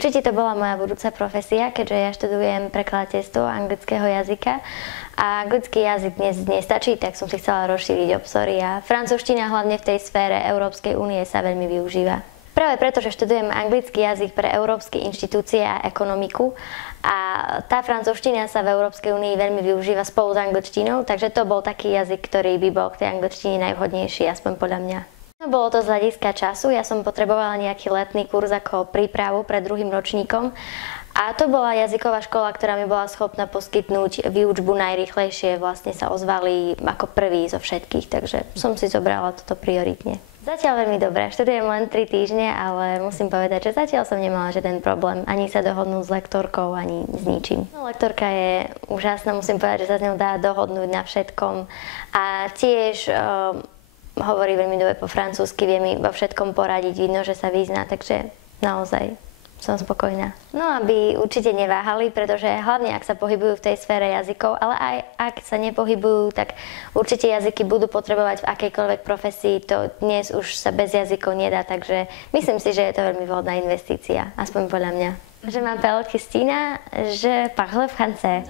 Určite to bola moja budúca profesia, keďže ja študujem prekladateľstvo anglického jazyka a anglický jazyk dnes nestačí, tak som si chcela rozšíriť obzory a francúzština hlavne v tej sfére Európskej únie sa veľmi využíva. Práve preto, že študujem anglický jazyk pre európske inštitúcie a ekonomiku a tá francúzština sa v Európskej únii veľmi využíva spolu s angličtinou, takže to bol taký jazyk, ktorý by bol k tej angličtine najvhodnejší, aspoň podľa mňa. No, bolo to z hľadiska času, ja som potrebovala nejaký letný kurz ako prípravu pred druhým ročníkom a to bola jazyková škola, ktorá mi bola schopná poskytnúť výučbu najrýchlejšie, vlastne sa ozvali ako prvý zo všetkých, takže som si zobrala toto prioritne. Zatiaľ veľmi dobré, študujem len 3 týždne, ale musím povedať, že zatiaľ som nemala žiaden problém, ani sa dohodnúť s lektorkou, ani s ničím. No, lektorka je úžasná, musím povedať, že sa s ňou dá dohodnúť na všetkom a tiež hovorí veľmi dobre po francúzsky, vie mi vo všetkom poradiť, vidno, že sa vyzná, takže naozaj som spokojná. No, aby určite neváhali, pretože hlavne ak sa pohybujú v tej sfére jazykov, ale aj ak sa nepohybujú, tak určite jazyky budú potrebovať v akejkoľvek profesii, to dnes už sa bez jazykov nedá, takže myslím si, že je to veľmi vhodná investícia, aspoň podľa mňa. Je m'appelle Christina, je parle français.